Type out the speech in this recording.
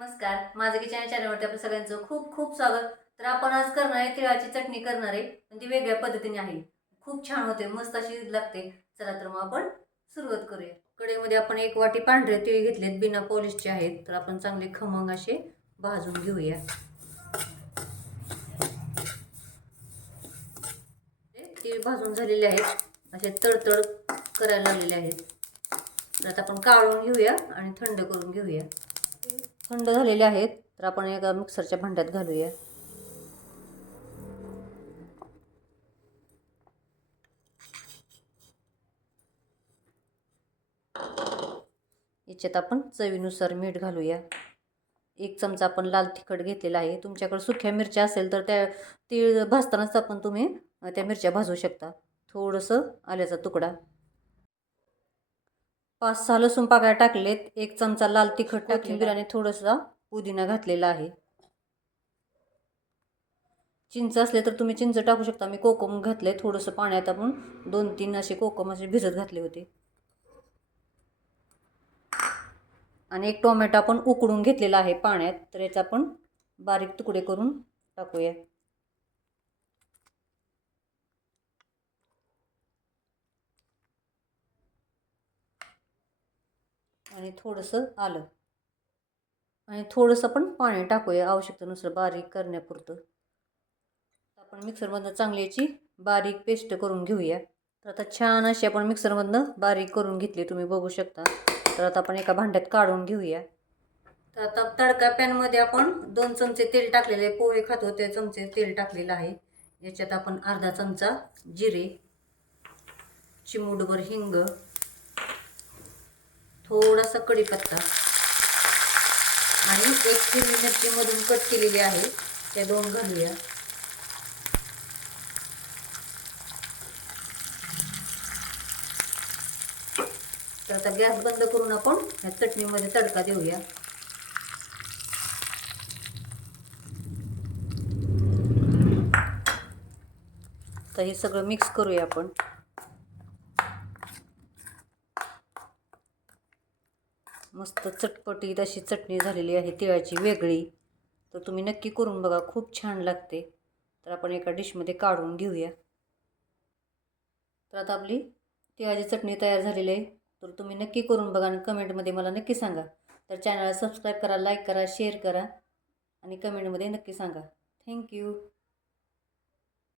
माझं किचन या चॅनलवरती आपलं सगळ्यांचं खूप खूप स्वागत. तर आपण आज करणार आहे तिळाची चटणी करणार आहे पण ती वेगळ्या पद्धतीने आहे. खूप छान होते मस्त अशी लागते. चला तर मग आपण सुरुवात करूया. कडेमध्ये आपण एक वाटी पांढरे तिळ घेतलेत बिना पॉलिशचे आहेत. तर आपण चांगले खमंग असे भाजून घेऊया. तीळ भाजून झालेले आहेत. असे तडतड करायला लागलेले आहेत. तर आता आपण काढून घेऊया आणि थंड करून घेऊया. थंड झालेले आहेत तर आपण एका मिक्सरच्या भांड्यात घालूया. याच्यात आपण चवीनुसार मीठ घालूया. एक चमचा आपण लाल तिखट घेतलेला आहे. तुमच्याकडे सुक्या मिरच्या असेल तर त्या तीळ भाजतानाच आपण तुम्ही त्या मिरच्या भाजू शकता. थोडंसं आल्याचा तुकडा. पाच सहा लसूण पाकळ्या टाकलेत. एक चमचा लाल तिखट कोथिंबीर आणि थोडंसा पुदिना घातलेला आहे. चिंच असले तर तुम्ही चिंच टाकू शकता. मी कोकम घातले थोडंसं पाण्यात आपण. दोन तीन असे कोकम असे भिजत घातले होते. आणि एक टोमॅटो आपण उकडून घेतलेला आहे पाण्यात. तर याचा आपण बारीक तुकडे करून टाकूया. आणि थोडंसं आलं. आणि थोडंसं पण पाणी टाकूया आवश्यकतेनुसार बारीक करण्यापुरतं. आपण मिक्सरमधनं चांगली याची बारीक पेस्ट करून घेऊया. तर आता छान अशी आपण मिक्सरमधनं बारीक करून घेतली तुम्ही बघू शकता. तर आता आपण एका भांड्यात काढून घेऊया. तर आता तडका पॅनमध्ये आपण दोन चमचे तेल टाकलेले पोळे खातो ते चमचे तेल टाकलेलं आहे. याच्यात आपण अर्धा चमचा जिरे चिमूटभर हिंग थोडासा कढीपत्ता आणि एक हिरवी मिरची मधून कट केलेली आहे. त्या दोन घालूया. तर आता गॅस बंद करून आपण या चटणीमध्ये तडका देऊया. तर हे सगळं मिक्स करूया आपण. मस्त चटपटीत अशी चटणी झालेली आहे तिळाची वेगळी. तर तुम्ही नक्की करून बघा खूप छान लागते. तर आपण एका डिशमध्ये काढून घेऊया. तर आता आपली तिळाची चटणी तयार झालेली आहे. तर तुम्ही नक्की करून बघा आणि कमेंटमध्ये मला नक्की सांगा. तर चॅनलला सबस्क्राईब करा लाईक करा शेअर करा आणि कमेंटमध्ये नक्की सांगा. थँक्यू.